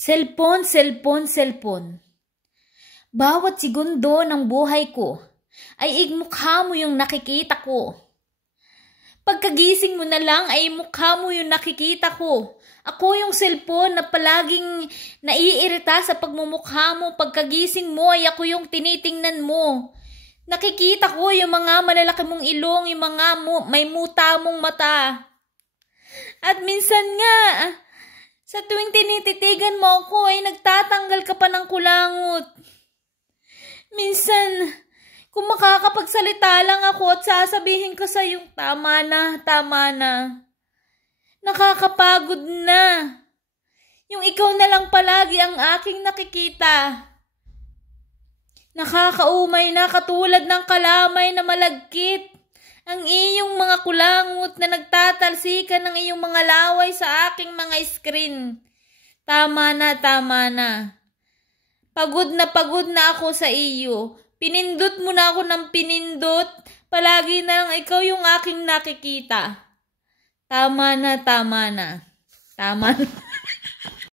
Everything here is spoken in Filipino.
Cellphone, cellphone, cellphone. Bawat segundo ng buhay ko ay mukha mo yung nakikita ko. Pagkagising mo na lang ay mukha mo yung nakikita ko. Ako yung cellphone na palaging naiirita sa pagmumukha mo. Pagkagising mo ay ako yung tinitingnan mo. Nakikita ko yung mga malalaki mong ilong, yung mga may muta mong mata. At minsan nga, sa tuwing tinititigan mo ako ay nagtatanggal ka pa ng kulangot. Minsan, kung makakapagsalita lang ako at sasabihin ko sa yung tama na, tama na. Nakakapagod na. Yung ikaw na lang palagi ang aking nakikita. Nakakaumay na katulad ng kalamay na malagkit. Ang iyong mga kulangot na nagtatalsikan ng iyong mga laway sa aking mga screen. Tama na, tama na. Pagod na ako sa iyo. Pinindot mo na ako ng pinindot. Palagi na lang ikaw yung aking nakikita. Tama na, tama na. Tama na.